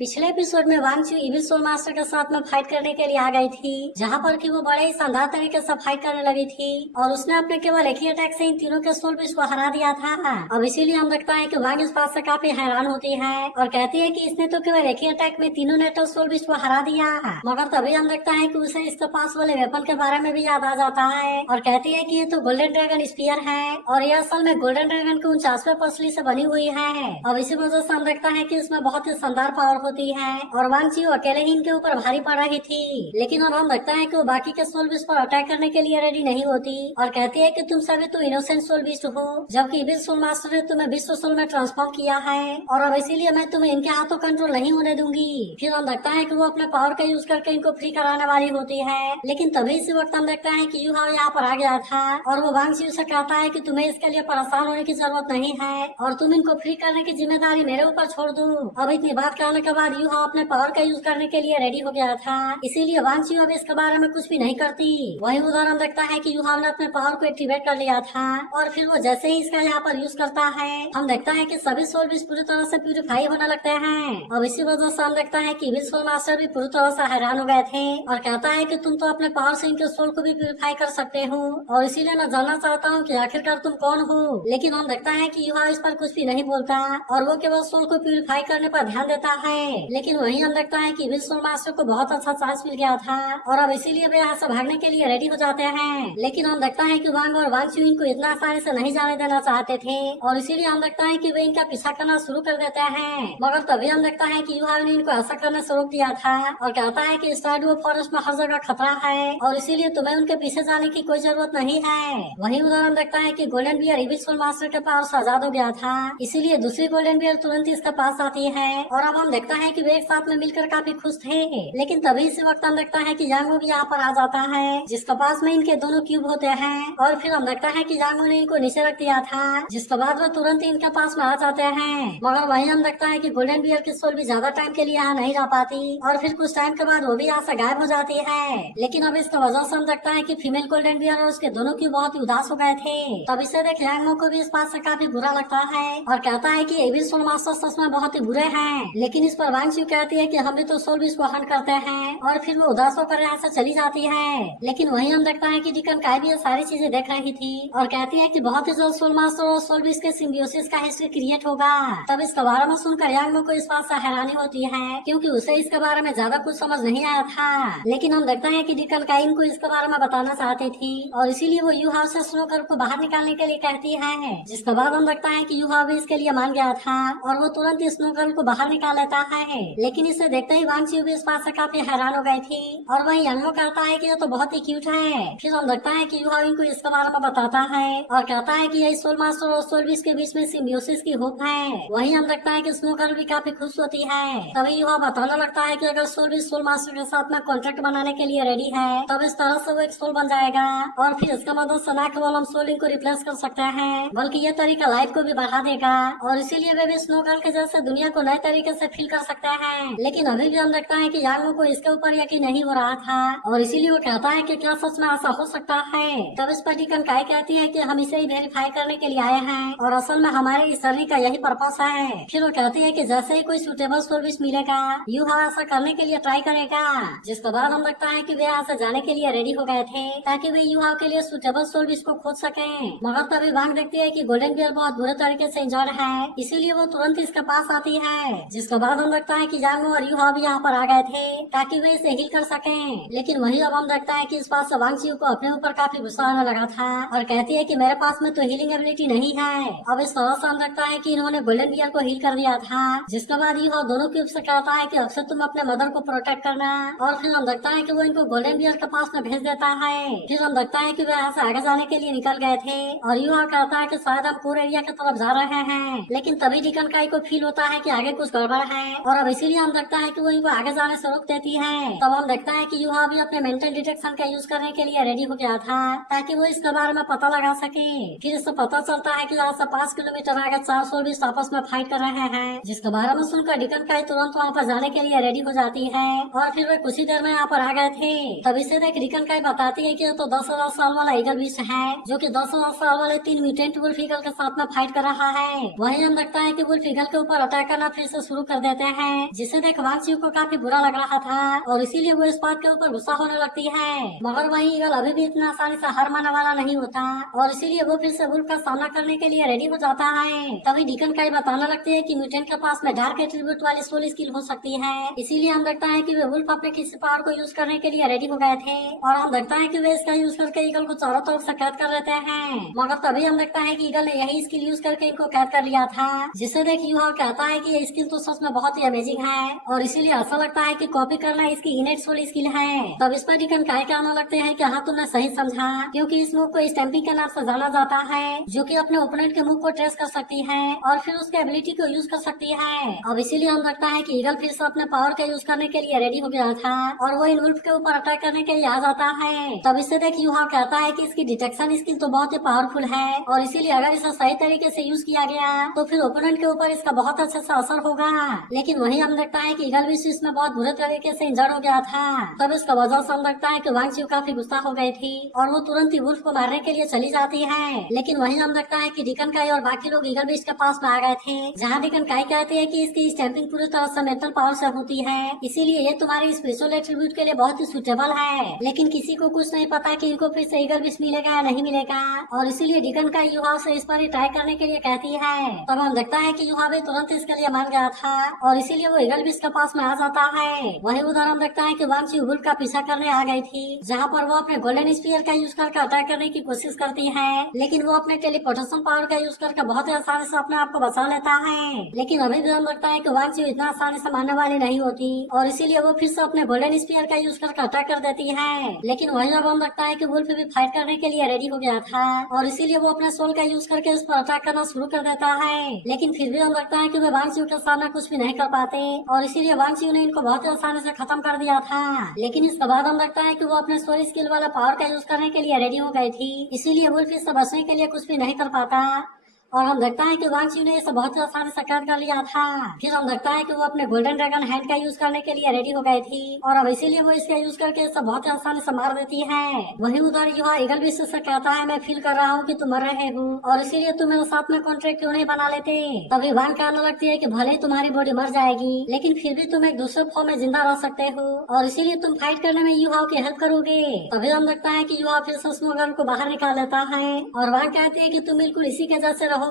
पिछले एपिसोड में वांग चू इविल सोल मास्टर के साथ में फाइट करने के लिए आ गई थी, जहां पर कि वो बड़े ही शानदार तरीके से फाइट करने लगी थी और उसने अपने केवल एक ही अटैक से इन तीनों के सोल बीच को हरा दिया था। अब इसीलिए हम देखता है कि वांग इस बात से काफी हैरान होती है और कहती है कि इसने तो केवल एक ही अटैक में तीनों नेटल सोल बीच को हरा दिया। मगर तभी हम देखता है कि उसे इसके पास वाले वेपन के बारे में भी याद आ जाता है और कहती है कि ये तो गोल्डन ड्रैगन स्पीयर है और ये असल में गोल्डन ड्रैगन के 49वें पसली से बनी हुई है। अब इसी वजह से हम देखता है कि इसमें बहुत ही शानदार पावर होती है और वांग चू अकेले ही इनके ऊपर भारी पड़ रही थी। लेकिन अब हम देखता है कि वो बाकी के सोल बीस्ट पर अटैक करने के लिए रेडी नहीं होती और कहती है कि तुम सभी तो इनोसेंट सोल बीस्ट हो, जबकि इविल सोल मास्टर ने तुम्हें विश्व सोल में ट्रांसफॉर्म किया है और अब इसीलिए मैं तुम्हें इनके हाथों कंट्रोल नहीं होने दूंगी। फिर हम देखता है कि वो अपने पावर का यूज करके इनको फ्री कराने वाली होती है, लेकिन तभी इसी वक्त हम देखता है कि यूहाओ यहाँ पर आ गया था और वो वांग चू से कहता है कि तुम्हें इसके लिए परेशान होने की जरूरत नहीं है और तुम इनको फ्री करने की जिम्मेदारी मेरे ऊपर छोड़ दो। अब इतनी बात कहने के बाद यूहाओ अपने पावर का यूज करने के लिए रेडी हो गया था, इसीलिए वांग चू अब इसके बारे में कुछ भी नहीं करती। वही उदाहरण देखता है कि यूहाव ने अपने पावर को एक्टिवेट कर लिया था और फिर वो जैसे ही इसका यहाँ पर यूज करता है हम देखता है कि सभी सोल बीज पूरी तरह से प्यूरिफाई होने लगते हैं। अब इसी वजह से हम देखता है कि इविल सोल मास्टर भी पूरी तरह से हैरान हो गए थे और कहता है कि तुम तो अपने पावर से इनके सोल को भी प्यूरिफाई कर सकते हो और इसीलिए मैं जानना चाहता हूँ कि आखिरकार तुम कौन हो। लेकिन हम देखता है कि यूहाव इस पर कुछ भी नहीं बोलता और वो केवल सोल को प्यूरिफाई करने पर ध्यान देता है। लेकिन वही हम देखता है कि इविल सोल मास्टर को बहुत अच्छा चांस मिल गया था और अब इसीलिए वे यहाँ से भागने के लिए रेडी हो जाते हैं। लेकिन हम देखता है कि वांग और वांग चू इनको इतना आसानी से नहीं जाने देना चाहते थे और इसीलिए हम देखता है कि वे इनका पीछा करना शुरू कर देते हैं। मगर तभी हम देखता है कि यूहाव ने इनको ऐसा करने से रोक दिया था और कहता है कि स्टारडू फॉरेस्ट में हर जगह खतरा है और इसीलिए तुम्हें उनके पीछे जाने की कोई जरूरत नहीं है। वही उदाहरण देखता है कि golden bear evil soul master के पास आजाद हो गया था, इसीलिए दूसरी गोल्डन बियर तुरंत इसके पास आती है और अब हम देखता है कि वे एक साथ में मिलकर काफी खुश थे। लेकिन तभी इसी वक्त हम देखता है कि यांगो भी यहाँ पर आ जाता है, जिसके पास में इनके दोनों क्यूब होते हैं और फिर हम देखता है कि यांगो ने इनको नीचे रख दिया था, जिसके बाद वो तुरंत ही इनके पास में आ जाते हैं। मगर वही हम देखता है कि गोल्डन बियर की सोल भी ज्यादा टाइम के लिए यहाँ नहीं रह पाती और फिर कुछ टाइम के बाद वो भी यहाँ से गायब हो जाती है। लेकिन अब इसकी वजह से हम देखता है कि फीमेल गोल्डन बियर और उसके दोनों क्यूब बहुत ही उदास हो गए थे। तब इसे देख यांगो को भी इस बात से काफी बुरा लगता है और कहता है कि इविल सोल मास्टर सच में बहुत ही बुरे हैं। लेकिन इस पर वांग चू कहती है कि हम भी तो सोल बीज को हंट करते हैं और फिर वो उदास होकर यहाँ से चली जाती है। लेकिन वही हम देखता है कि डिकन काय भी ये सारी चीजें देख रही थी और कहती है कि बहुत ही जल्द सोल मास्टर और सोल बीज के सिम्बियोसिस का हिस्ट्री क्रिएट होगा। तब इसके बारे में सुनकर यांगो को इस बात से हैरानी होती है क्योंकि उसे इसके बारे में ज्यादा कुछ समझ नहीं आया था। लेकिन हम देखता है कि डिकन काय इनको इसके बारे में बताना चाहती थी और इसीलिए वो यूहाव से स्नोकर को बाहर निकालने के लिए कहती है, जिसके बाद हम देखता है कि यूहाव भी इसके लिए मान गया था और वो तुरंत स्नोकर को बाहर निकाल लेता है। लेकिन इसे देखते ही वांग चू भी इस बात से काफी हैरान हो गई थी और वही यांगो कहता है कि ये तो बहुत ही क्यूट है। फिर हम देखता है कि यूहाव इनको इसके बारे में बताता है और कहता है कि यही सोल मास्टर और सोल बीज के बीच में सिम्बियोसिस की होप है। वही हम देखता है कि स्नोकर भी काफी खुश होती है। तभी यूहाव बताने लगता है कि अगर सोल बीज सोल मास्टर के साथ में कॉन्ट्रैक्ट बनाने के लिए रेडी है तब इस तरह से वो एक सोल बन जाएगा और फिर इसका मदद से न केवल हम सोलिंग को रिप्लेस कर सकते हैं बल्कि ये तरीका लाइफ को भी बढ़ा देगा और इसीलिए वे भी स्नोकर के जैसे दुनिया को नए तरीके से फील कर सकते हैं। लेकिन अभी भी हम देखता है कि यांगो को इसके ऊपर यकीन नहीं हो रहा था और इसीलिए वो कहता है कि क्या सच में ऐसा हो सकता है। तब इस पर डिकन काय कहती है कि हम इसे ही वेरीफाई करने के लिए आए हैं और असल में हमारे इस सर्वे का यही पर्पस है। फिर वो कहती है कि जैसे ही कोई सुटेबल सर्विस मिलेगा यूहाव ऐसा करने के लिए ट्राई करेगा, जिसके बाद हम देखता है कि वे यहाँ से जाने के लिए रेडी हो गए थे ताकि वे यूहाव के लिए सुटेबल सर्विस को खोज सके। मगर तभी वांग देखती है कि गोल्डन बियर बहुत बुरे तरीके से इंजर्ड है, इसीलिए वो तुरंत इसके पास आती है, जिसके बाद हम देखता है कि यांगो और यूहाव भी यहाँ पर आ गए थे ताकि वे इसे हील कर सकें। लेकिन वही अब हम देखता है कि इस बात से वांग चू को अपने ऊपर काफी गुस्सा आने लगा था और कहती है कि मेरे पास में तो हीलिंग एबिलिटी नहीं है। अब इस तरह से हम देखता है कि इन्होंने गोल्डन बियर को हील कर दिया था, जिसके बाद यूहाव दोनों क्यूब से कहता है कि अक्सर तुम अपने मदर को प्रोटेक्ट करना और फिर हम देखता है कि वो इनको गोल्डन बियर के पास में भेज देता है। फिर हम देखता है कि वे यहाँ से आगे जाने के लिए निकल गए थे और यूहाव कहता है कि शायद हम पूरे एरिया की तरफ जा रहे हैं। लेकिन तभी डिकन काय को फील होता है कि आगे कुछ गड़बड़ है और अब इसीलिए हम देखता है कि वो इनको आगे जाने से रोक देती है। तब हम देखता है कि यूहाव भी अपने मेंटल डिटेक्शन का यूज करने के लिए रेडी हो गया था ताकि वो इसके बारे में पता लगा सके। फिर इससे पता चलता है कि यहाँ से 5 किलोमीटर आगे 4 सोल बीज आपस में फाइट कर रहे हैं, जिसके बारे में सुनकर डिकन काय तुरंत वहाँ पर जाने के लिए रेडी हो जाती है और फिर वे कुछ ही देर में यहाँ पर आ गए थे। तभी से देख डिकन काय बताती है कि तो 10,000 साल वाला ईगल बीच है जो कि 10,000 साल वाले 3 म्यूटेंट वुल्फ ईगल के साथ में फाइट कर रहा है। वहीं हम देखता है कि वुल्फ ईगल के ऊपर अटैक करना फिर से शुरू कर देते हैं, जिसे देख वांगचू को काफी बुरा लग रहा था और इसीलिए वो इस बात के ऊपर गुस्सा होने लगती है। मगर वही ईगल अभी भी इतना आसानी से हार मानने वाला नहीं होता और इसीलिए वो फिर से वुल्फ का सामना करने के लिए रेडी हो जाता है। तभी डीकन काई बताने लगती है कि म्यूटेंट के पास में डार्क एट्रीब्यूट वाली सोल स्किल हो सकती है। इसीलिए हम देखता है कि वे वुल्फ अपने किसी पावर को यूज करने के लिए रेडी हो गए थे और हम देखता है कि वे इसका यूज करके ईगल को चारों तरफ से कैद कर लेते हैं। मगर तभी हम देखता है कि ईगल ने यही स्किल यूज करके इनको कैद कर लिया था, जिसे देख यूहा कहता है कि ये स्किल तो सच में बहुत ही अमेजिंग है और इसीलिए ऐसा लगता है कि कॉपी करना इसकी इनेट सोल स्किल है। तब इस पर डीकन काई कहने लगते हैं कि हाँ तुमने सही समझा, क्योंकि इस मूव को स्टैम्पिंग के नाम से जाना जाता है, जो कि अपने ओपोनेंट के मूव को ट्रेस कर सकती है और फिर उसके एबिलिटी को यूज कर सकती है। अब इसीलिए हम देखता है कि ईगल फिर से अपने पावर का यूज करने के लिए रेडी हो गया था और वो इन वुल्फ के ऊपर अटैक करने के लिए आ जाता है। तब इससे देख यूहा कहता है कि इसकी डिटेक्शन स्किल तो बहुत ही पावरफुल है और इसीलिए अगर इसे सही तरीके से यूज किया गया तो फिर ओपोनेंट के ऊपर इसका बहुत अच्छे से असर होगा। लेकिन वही हम देखता है कि ईगल भी इसमें बहुत बुरे तरीके से इंजर्ड हो गया था। तब इसका वजह से हम देखता है कि वांगचू काफी गुस्सा हो गई थी और वो तुरंत ही वुल्फ को मारने के लिए चली जाती है। लेकिन वही हम देखता है कि डीकन काई और बाकी लोग ईगल भी इसके पास में आ गए थे, जहाँ डीकन काई कहती है कि इसकी स्टैम्पिंग पूरी तरह से मेंटल पावर से होती है, इसीलिए ये तुम्हारी स्पेशल एट्रीब्यूट के लिए बहुत ही सुटेबल है। लेकिन किसी को कुछ नहीं पता कि इनको फिर से ईगल विश मिलेगा या नहीं मिलेगा और इसीलिए डीकन काई युवा से इस पर ही ट्राई करने के लिए कहती है। तब हम देखता है कि युवा भी तुरंत इसके लिए मान गया था और इसीलिए वो ईगल विश के पास में आ जाता है। वही उधर हम देखता है कि वांगचू वुल्फ का पीछा करने आ गई थी, जहाँ पर वो अपने गोल्डन स्पीयर का यूज करके अटैक करने की कोशिश करती है, लेकिन वो अपने टेलीपोर्टेशन पावर का यूज करके बहुत ही आसानी से अपने आप को बचा लेता है। लेकिन अभी भी हम लगता है कि वांगचू इतना आसानी से मारने वाली नहीं होती और इसीलिए वो फिर से अपने गोल्डन स्पीयर का यूज करके अटैक कर देती है। लेकिन वही अब हम लगता है कि वुल्फ भी फाइट करने के लिए रेडी हो गया था और इसीलिए वो अपने सोल का यूज करके उस पर अटैक करना शुरू कर देता है। लेकिन फिर भी हम लगता है कि वे वांगचू के सामने कुछ भी नहीं कर पाते और इसीलिए वांगचू ने इनको बहुत ही आसानी से खत्म कर दिया था। लेकिन इसके बाद हम लगता है कि वो अपने सोल स्किल वाला पावर का यूज करने के लिए रेडी हो गई थी, इसीलिए वुल्फ इससे बचने के लिए कुछ भी नहीं कर पाता और हम देखता है कि वांगचू ने इसे बहुत ही आसानी से कैद कर लिया था। फिर हम देखता है कि वो अपने गोल्डन ड्रैगन हैंड का यूज करने के लिए रेडी हो गई थी और अब इसीलिए वो इसका यूज करके इसे बहुत ही आसानी से मार देती है। वही उधर युवा ईगल भी से कहता है मैं फील कर रहा हूँ कि तुम मर रहे हो और इसीलिए तुम मेरे साथ में कॉन्ट्रैक्ट क्यों नहीं बना लेते। तभी वांग कहने लगती है कि भले ही तुम्हारी बॉडी मर जाएगी लेकिन फिर भी तुम एक दूसरे फॉर्म में जिंदा रह सकते हो और इसीलिए तुम फाइट करने में युवा की हेल्प करोगे। तभी हम देखता है कि युवा फिर से स्मोगन को बाहर निकाल लेता है और वांग कहती है कि तुम बिल्कुल इसी के जैसे रहोगे।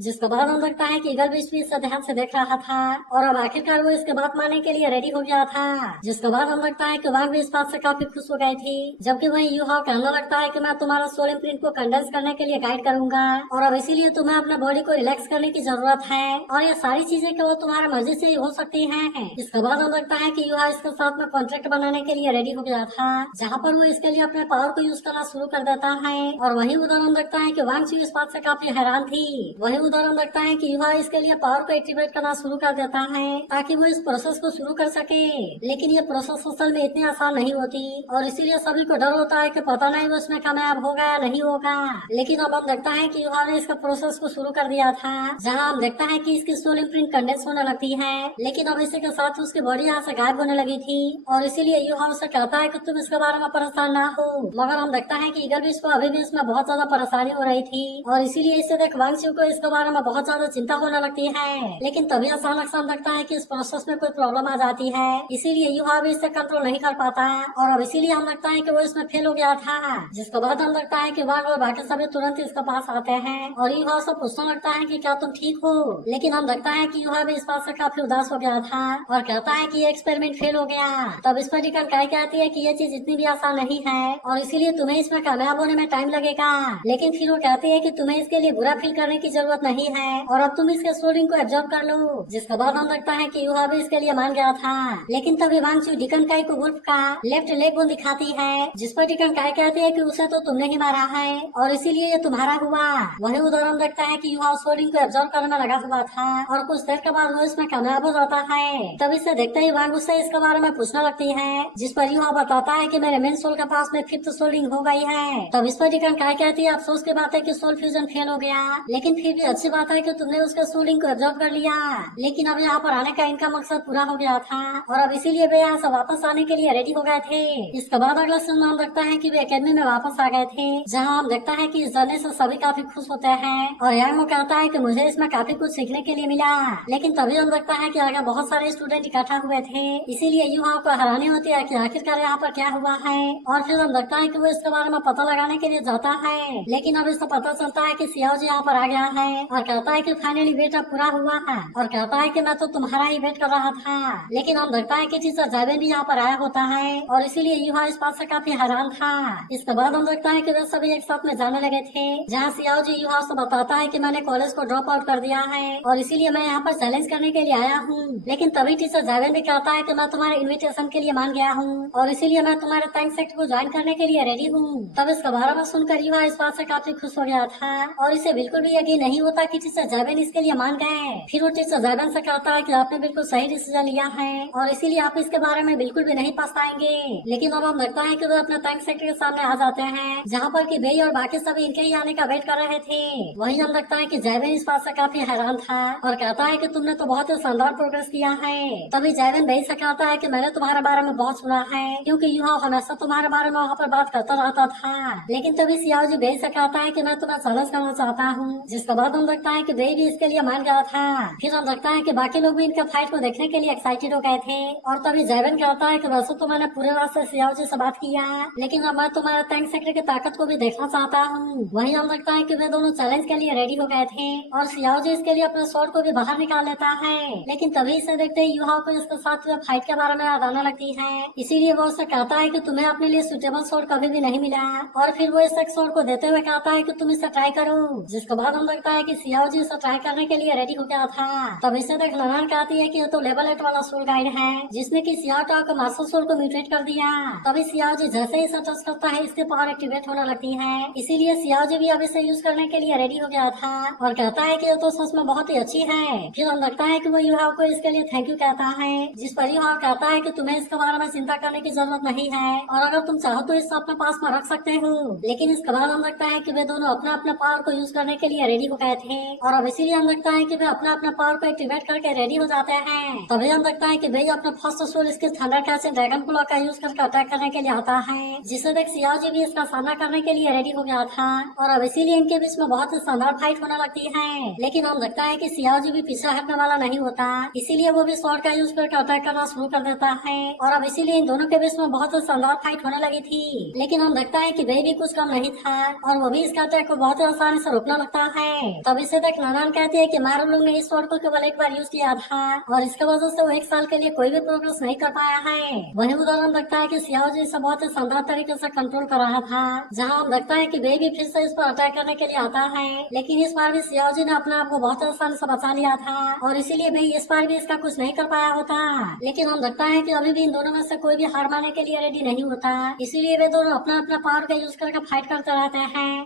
जिसके बाद हम लगता है कि ईगल भी इस ध्यान से देख रहा था और अब आखिरकार वो इसके बात मानने के लिए रेडी हो गया था। जिसके बाद हम लगता है कि वांग भी इस बात से काफी खुश हो गई थी, जबकि वही यूहा कहने लगता है कि मैं तुम्हारा सोल इम्प्रिंट को कंडेंस करने के लिए गाइड करूंगा और अब इसीलिए तुम्हें अपने बॉडी को रिलैक्स करने की जरूरत है और ये सारी चीजें केवल तुम्हारे मर्जी से ही हो सकती हैं। इसके बाद हम लगता है कि यूहा इसके साथ में कॉन्ट्रैक्ट बनाने के लिए रेडी हो गया था, जहाँ पर वो इसके लिए अपने पावर को यूज करना शुरू कर देता है और वही उधर हम लगता है कि वांगचू इस बात से काफी हैरान थी। वही उधर हम लगता है कि युवा इसके लिए पावर को एक्टिवेट करना शुरू कर देता है ताकि वो इस प्रोसेस को शुरू कर सके। लेकिन ये प्रोसेस असल में इतनी आसान नहीं होती और इसीलिए सभी को डर होता है कि पता नहीं वो इसमें कामयाब होगा या नहीं होगा। लेकिन अब हम देखता है कि युवा ने इसका प्रोसेस को शुरू कर दिया था, जहाँ हम देखता है कि इसकी सोल इम्प्रिंट कंडेंस होने लगती है। लेकिन अब इसी के साथ उसकी बॉडी यहाँ से गायब होने लगी थी और इसीलिए युवा उसे कहता है कि तुम इसके बारे में परेशान ना हो। मगर हम देखता है कि ईगल भी इसको अभी भी इसमें बहुत ज्यादा परेशानी हो रही थी और इसीलिए इसे देख वांगचू को इसके बारे में बहुत ज्यादा चिंता होने लगती है। लेकिन तभी अचानक से हम देखता है कि इस प्रोसेस में कोई प्रॉब्लम आ जाती है, इसीलिए युवा भी इसे कंट्रोल नहीं कर पाता और अब इसीलिए हम लगता है कि वो इसमें फेल हो गया था। जिसके बाद हम लगता है कि वांग और बाकी सभी तुरंत इसके पास आते हैं और युवा से पूछने लगता है कि क्या तुम ठीक हो। लेकिन हम देखता है कि युवा भी इस बात से काफी उदास हो गया था और कहता है कि ये एक्सपेरिमेंट फेल हो गया। तब इस पर डीकन काई कहती है कि ये चीज इतनी भी आसान नहीं है और इसीलिए तुम्हें इसमें कामयाब होने में टाइम लगेगा। लेकिन फिर वो कहती है कि तुम्हें इसके लिए बुरा फील करने की जरूरत नहीं है और अब तुम इसके सोलिंग को एब्जॉर्ब कर लो। जिसके बाद हम लगता है कि युवा भी इसके लिए मान गया था। लेकिन तभी वांगचू डीकन काई को वुल्फ का लेफ्ट लेग बोन दिखाती है, जिस पर डीकन काई कहती है कि उसे तो तुमने ही मारा है और इसीलिए ये तुम्हारा हुआ। वही उधर हम देखता है कि युवा सोलिंग को एब्जॉर्ब करने में लगा हुआ था और कुछ देर के बाद वो इसमें कामयाब हो जाता है। तब इसे देखते ही वांग उससे इसके बारे में पूछने लगती है, जिस पर युवा बताता है कि मेरे मेन सोल के पास में 5th सोलिंग हो गई है। तब इस पर डीकन काई कहती है अफसोस की बात है कि सोल फ्यूजन फेल हो गया, लेकिन फिर भी अच्छी बात है कि तुमने उसके सूलिंग को एब्जॉर्ब कर लिया। लेकिन अब यहाँ पर आने का इनका मकसद पूरा हो गया था और अब इसीलिए वे यहाँ से वापस आने के लिए रेडी हो गए थे। इसके बाद अगला सीन हम देखता है कि वे एकेडमी में वापस आ गए थे, जहाँ हम देखता है कि इस जर्नी से सभी काफी खुश होते हैं और यांग कहता है कि मुझे इसमें काफी कुछ सीखने के लिए मिला। लेकिन तभी हम देखता है कि आगे बहुत सारे स्टूडेंट इकट्ठा हुए थे, इसीलिए युवाओं को हैरानी होती है कि आखिरकार यहाँ पर क्या हुआ है। और फिर हम देखता है कि वो इसके बारे में पता लगाने के लिए जाता है, लेकिन अब इससे पता चलता है कि सियाओ जी यहाँ पर आ गया है और कहता है कि फाइनली वेट अब पूरा हुआ है और कहता है कि मैं तो तुम्हारा ही वेट कर रहा था। लेकिन हम देखता है कि टीचर जावेन भी यहाँ पर आया होता है और इसीलिए युवा इस बात से काफी हैरान था। इसके बाद हम देखता है कि वे सभी एक साथ में जाने लगे थे, जहाँ सियाओ जी युवा से बताता है कि मैंने कॉलेज को ड्रॉप आउट कर दिया है और इसीलिए मैं यहाँ पर चैलेंज करने के लिए आया हूँ। लेकिन तभी टीचर जावेन भी कहता है कि मैं तुम्हारे इन्विटेशन के लिए मान गया हूँ और इसीलिए मैं तुम्हारे थैंक्स सेक्टर को ज्वाइन करने के लिए रेडी हूँ। तब इसके बारे में सुनकर युवा इस बात से काफी खुश हो गया था और इसे बिल्कुल भी यकीन नहीं होता कि टीचर जावेन इसके लिए मान गए। फिर वो टीचर जावेन से कहता है कि आपने बिल्कुल सही डिसीजन लिया है और इसीलिए आप इसके बारे में बिल्कुल भी नहीं पछताएंगे। लेकिन अब हम लगता है कि वो अपने थैंक्स सेक्टर के सामने आ जाते हैं, जहाँ पर कि बेई और बाकी सभी इनके ही आने का वेट कर रहे थे। वही हम लगता है कि जावेन इस बात से काफी हैरान था और कहता है कि तुमने तो बहुत ही शानदार प्रोग्रेस किया है। तभी जावेन बेई से कहता है कि मैंने तुम्हारे बारे में बहुत सुना है, क्योंकि युवा हमेशा तुम्हारे बारे में वहाँ पर बात करता रहता था। लेकिन तभी सियाओ जी बेई से कहता है कि मैं तुम्हें चैलेंज करना चाहता हूँ, जिसके बाद हम लगता है कि बेई भी इसके लिए मान गया था। फिर हम लगता है कि बाकी लोग भी इनका फाइट को देखने के लिए एक्साइटेड हो गए थे और तभी जावेन कहता है कि वैसे तो मैंने पूरे रात से सियाओ जी से बात किया, लेकिन अब मैं तुम्हारे थैंक्स सेक्टर की ताकत को भी देखना चाहता हूँ। वही हम लगता है कि वे दोनों चैलेंज के लिए रेडी हो गए थे और सियाओ जी इसके लिए अपने स्वॉर्ड को भी बाहर निकाल लेता है। लेकिन तभी इसे देखते ही युवाओं को इसके साथ वे फाइट के बारे में याद आने लगती है, इसीलिए वो उससे कहता है कि तुम्हें अपने लिए सुटेबल स्वॉर्ड कभी भी नहीं मिला और फिर वो इस स्वॉर्ड को देते हुए कहता है कि तुम इसे ट्राई करो। जिसके बाद हम लगता है कि सियाओ जी इसे ट्राई करने के लिए रेडी हो गया था। तब इसे देख ननान कहती है कि ये तो लेवल 8 वाला सोल गाइड है, जिसने की सियाओ टाओ के मास्टर सोल को म्यूटेट कर दिया। तभी सियाओ जी जैसे ही इसे टच करता है इसकी पावर एक्टिवेट होने लगती है, इसीलिए सियाओ जी भी अब इसे यूज करने के लिए रेडी हो गया था और कहता है कि ये तो सच में बहुत ही अच्छी है। फिर हम लगता है कि वो युवा को इसके लिए थैंक यू कहता है, जिस पर युवा कहता है कि तुम्हें इसके बारे में चिंता करने की जरूरत नहीं है और अगर तुम चाहो तो इसे अपने पास में रख सकते हो। लेकिन इसके बाद हम लगता है कि वे दोनों अपने अपने पावर को यूज करने के लिए रेडी हो गए थे और अब इसीलिए हम लगता है कि वे अपने अपने पावर को एक्टिवेट करके रेडी हो जाते हैं। तभी हम लगता है कि वे अपना first soul skill thunder catch dragon claw का यूज करके अटैक करने के लिए आता है, जिसे देख सियाओ जी भी इसका सामना करने के लिए रेडी हो गया था और अब इसीलिए इनके बीच में बहुत ही शानदार फाइट होने लगती है। लेकिन हम लगता है कि सियाओ जी भी पीछे हटने वाला नहीं होता, इसीलिए वो भी स्वॉर्ड का यूज करके अटैक करना शुरू कर देता है और अब इसीलिए इन दोनों के बीच में बहुत ही शानदार फाइट होने लगी थी। लेकिन हम देखता है कि वे भी कुछ कम नहीं था और वो भी इसका अटैक को बहुत ही आसानी से रोकने लगता है। तब इसे देख नानान कहती है कि मारू लोग ने इस स्वॉर्ड को केवल एक बार यूज किया था और इसके वजह से वो एक साल के लिए कोई भी प्रोग्रेस नहीं कर पाया है। वही उदाहरण लगता है कि सियाओ जी इसे बहुत ही शानदार तरीके से कंट्रोल कर रहा था, जहाँ हम देखता है कि वे भी फिर से इस पर अटैक करने के लिए आता है, लेकिन इस बार भी सियाओ जी ने अपने आप को बहुत आसानी से बचा लिया था और इसीलिए भाई इस बार भी इसका कुछ नहीं कर पाया होता। लेकिन हम देखता है कि अभी भी इन दोनों में से कोई भी हार मानने के लिए रेडी नहीं होता, इसीलिए वे दोनों अपना अपना पावर का यूज करके फाइट करते रहते हैं।